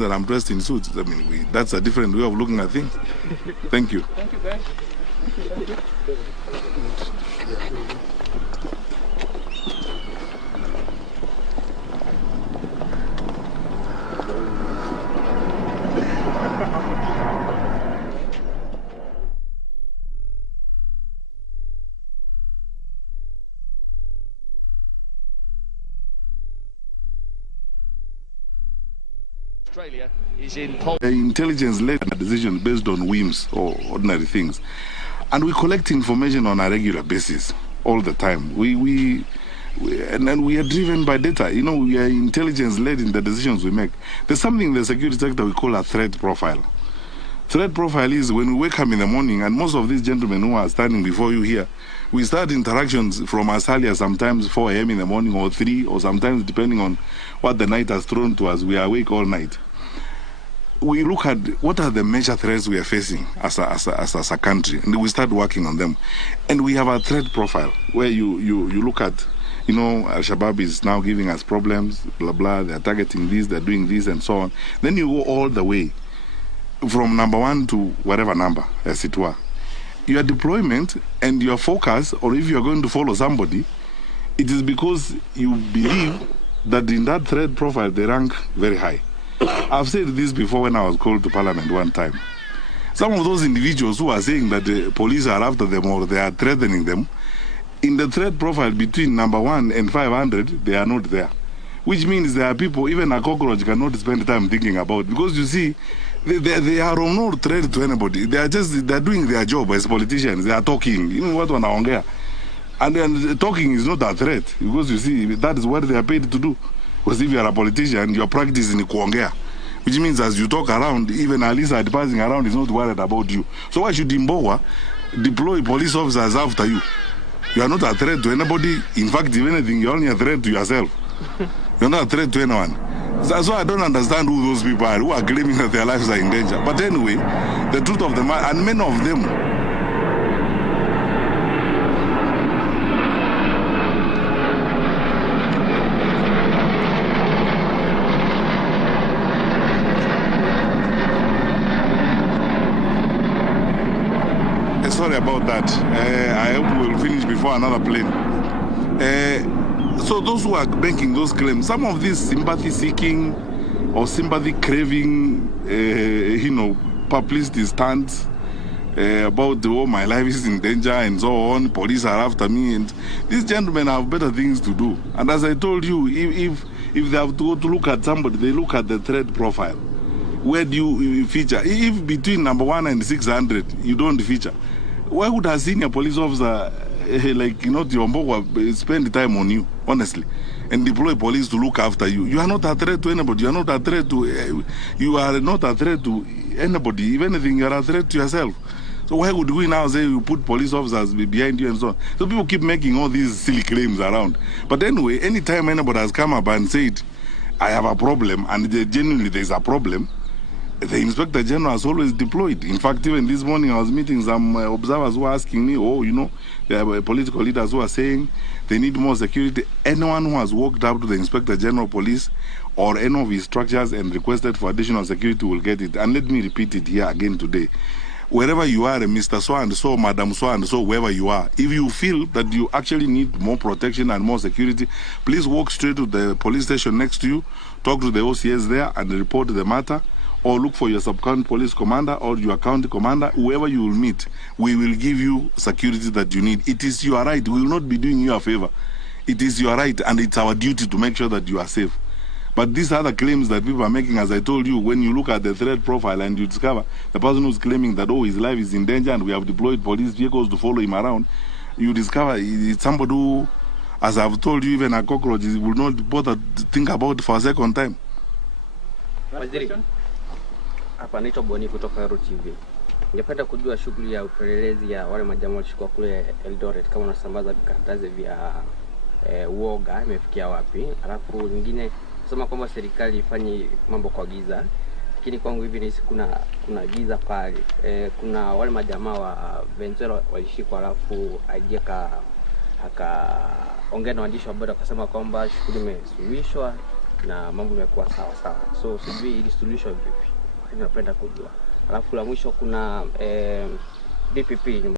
that I'm dressed in suits. I mean, that's a different way of looking at things. Thank you. Thank you, guys. Thank you. Australia is in Intelligence-led decision based on whims or ordinary things. And we collect information on a regular basis all the time. And we are driven by data. You know, we are intelligence-led in the decisions we make. There's something in the security sector we call a threat profile. Threat profile is when we wake up in the morning, and most of these gentlemen who are standing before you here, we start interactions from as early as sometimes 4 a.m. in the morning or 3, or sometimes depending on what the night has thrown to us, we are awake all night. We look at what are the major threats we are facing as a country, and we start working on them. And we have a threat profile where you look at, you know, Al-Shabaab is now giving us problems, blah, blah, they're targeting this, they're doing this, and so on. Then you go all the way from number 1 to whatever number, as it were. Your deployment and your focus, or if you're going to follow somebody, it is because you believe that in that threat profile they rank very high. I've said this before when I was called to Parliament one time. Some of those individuals who are saying that the police are after them or they are threatening them, in the threat profile between number 1 and 500, they are not there. Which means there are people, even a cockroach cannot spend time thinking about, because you see, they are of no threat to anybody. They are doing their job as politicians. They are talking. You know what wanaongea. And then talking is not a threat, because you see, that is what they are paid to do. Because if you are a politician, your practice is in kuongea, which means as you talk around, even a lizard passing around is not worried about you. So why should Imbowa deploy police officers after you? You are not a threat to anybody. In fact, if anything, you're only a threat to yourself. You're not a threat to anyone. So I don't understand who those people are who are claiming that their lives are in danger. But anyway, the truth of the matter, and many of them, sorry about that. I hope we'll finish before another plane. So those who are making those claims, some of these sympathy-seeking or sympathy-craving, you know, publicity stunts about my life is in danger and so on, police are after me, and these gentlemen have better things to do. And as I told you, if they have to go to look at somebody, they look at the threat profile. Where do you feature? If between number 1 and 600, you don't feature, why would a senior police officer like, you know, Tiombo spend time on you, honestly, and deploy police to look after you? You are not a threat to anybody. You are not a threat to anybody. If anything, you are a threat to yourself. So why would we now say you put police officers behind you and so on? So people keep making all these silly claims around. But anyway, anytime anybody has come up and said, I have a problem, and genuinely there's a problem, the Inspector General has always deployed. In fact, even this morning I was meeting some observers who are asking me, oh, you know, there are political leaders who are saying they need more security. Anyone who has walked up to the Inspector General Police or any of his structures and requested for additional security will get it. And let me repeat it here again today. Wherever you are, Mr. So-and-so, Madam So-and-so, wherever you are, if you feel that you actually need more protection and more security, please walk straight to the police station next to you, talk to the OCS there and report the matter, or look for your sub-county police commander or your county commander, whoever you will meet. We will give you security that you need. It is your right. We will not be doing you a favor. It is your right, and it's our duty to make sure that you are safe. But these other claims that people are making, as I told you, when you look at the threat profile and you discover the person who's claiming that, oh, his life is in danger and we have deployed police vehicles to follow him around, you discover it's somebody who, as I've told you, even a cockroach will not bother to think about for a second time. Hapa naitwa Boni kutoka Ruto TV. Ningependa kujua shughuli ya upelelezi ya wale majamaa walishikwa kule Eldoret, kama unasambaza vikaratasi vya uoga imefikia wapi? Alafu nyingine sema kwamba serikali ifanye mambo kwa giza. Lakini kwangu hivi ni kuna giza pale. Kuna wale majamaa wa Venezuela walishikwa, alafu ajeka akaongea na waandishi wa habari akasema kwamba shughuli imesuluhishwa na mambo yamekuwa sawa sawa. So sijui ili solution vipi. Napenda kujua. Alafu la mwisho kuna DPP